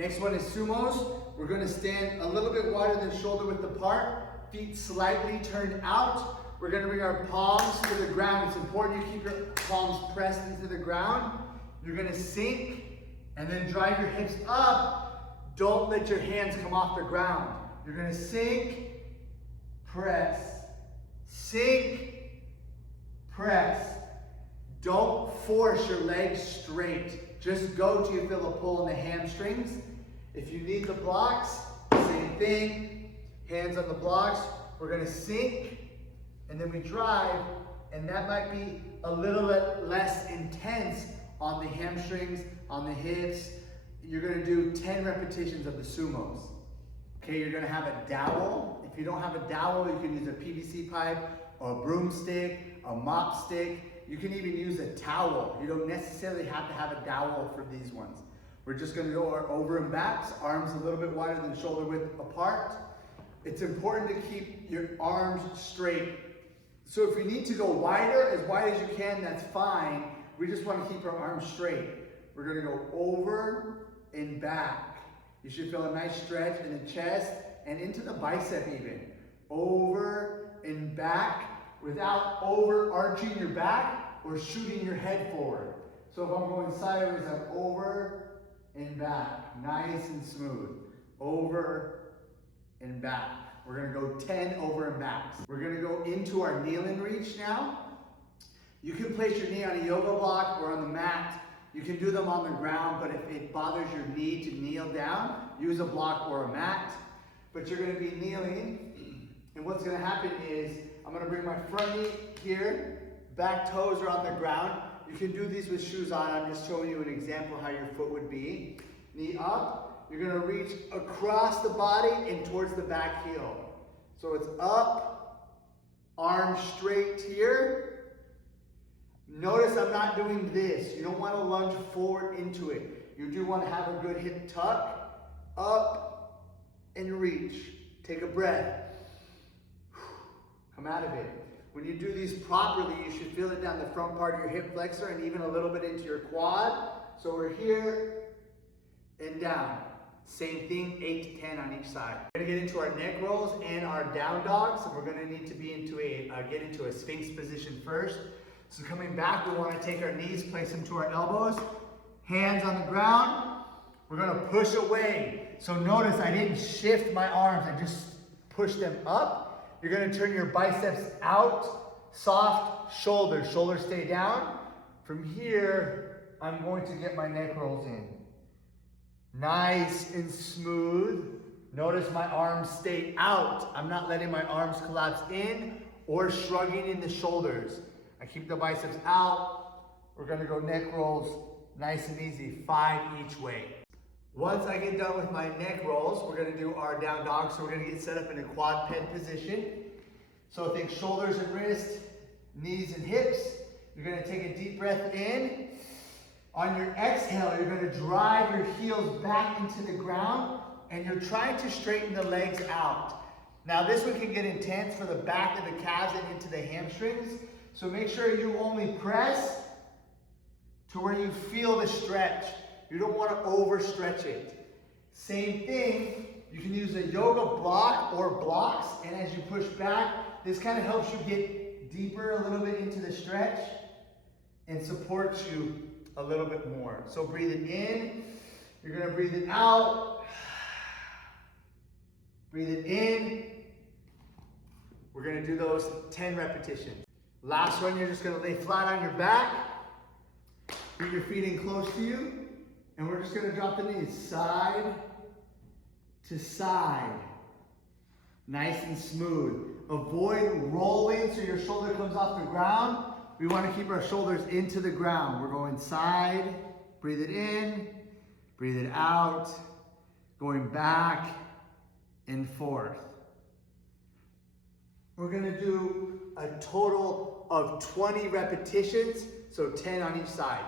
Next one is Sumos. We're gonna stand a little bit wider than shoulder width apart, feet slightly turned out. We're gonna bring our palms to the ground. It's important you keep your palms pressed into the ground. You're gonna sink and then drive your hips up. Don't let your hands come off the ground. You're gonna sink, press, sink, press. Don't force your legs straight. Just go till you feel a pull in the hamstrings. If you need the blocks, same thing. Hands on the blocks. We're gonna sink and then we drive, and that might be a little bit less intense on the hamstrings, on the hips. You're gonna do 10 repetitions of the Sumos. Okay, you're gonna have a dowel. If you don't have a dowel, you can use a PVC pipe or a broomstick, a mop stick. You can even use a towel. You don't necessarily have to have a dowel for these ones. We're just gonna go our over and backs, arms a little bit wider than shoulder width apart. It's important to keep your arms straight. So if you need to go wider, as wide as you can, that's fine. We just wanna keep our arms straight. We're gonna go over and back. You should feel a nice stretch in the chest and into the bicep even. Over and back without overarching your back or shooting your head forward. So if I'm going sideways, I'm over and back. Nice and smooth. Over and back. We're gonna go 10 over and backs. We're gonna go into our kneel and reach now. You can place your knee on a yoga block or on the mat. You can do them on the ground, but if it bothers your knee to kneel down, use a block or a mat. But you're gonna be kneeling, and what's gonna happen is, I'm gonna bring my front knee here, back toes are on the ground. You can do these with shoes on. I'm just showing you an example how your foot would be. Knee up, you're gonna reach across the body and towards the back heel. So it's up, arms straight here. Notice I'm not doing this. You don't want to lunge forward into it. You do want to have a good hip tuck, up and reach. Take a breath. Come out of it. When you do these properly, you should feel it down the front part of your hip flexor and even a little bit into your quad. So we're here and down. Same thing, 8 to 10 on each side. We're gonna get into our neck rolls and our down dogs. So we're gonna need to be get into a Sphinx position first. So coming back, we want to take our knees, place them to our elbows, hands on the ground. We're going to push away. So notice I didn't shift my arms, I just pushed them up. You're going to turn your biceps out, soft shoulders. Shoulders stay down. From here, I'm going to get my neck rolls in. Nice and smooth. Notice my arms stay out. I'm not letting my arms collapse in or shrugging in the shoulders. I keep the biceps out. We're gonna go neck rolls, nice and easy, 5 each way. Once I get done with my neck rolls, we're gonna do our down dog. So we're gonna get set up in a quadruped position. So think shoulders and wrists, knees and hips. You're gonna take a deep breath in. On your exhale, you're gonna drive your heels back into the ground and you're trying to straighten the legs out. Now this one can get intense for the back of the calves and into the hamstrings. So make sure you only press to where you feel the stretch. You don't want to overstretch it. Same thing, you can use a yoga block or blocks, and as you push back, this kind of helps you get deeper a little bit into the stretch and supports you a little bit more. So breathe it in, you're going to breathe it out. Breathe it in. We're going to do those 10 repetitions. Last one, you're just gonna lay flat on your back, bring your feet in close to you, and we're just gonna drop the knees side to side. Nice and smooth. Avoid rolling so your shoulder comes off the ground. We wanna keep our shoulders into the ground. We're going side, breathe it in, breathe it out, going back and forth. We're gonna do a total of 20 repetitions, so 10 on each side.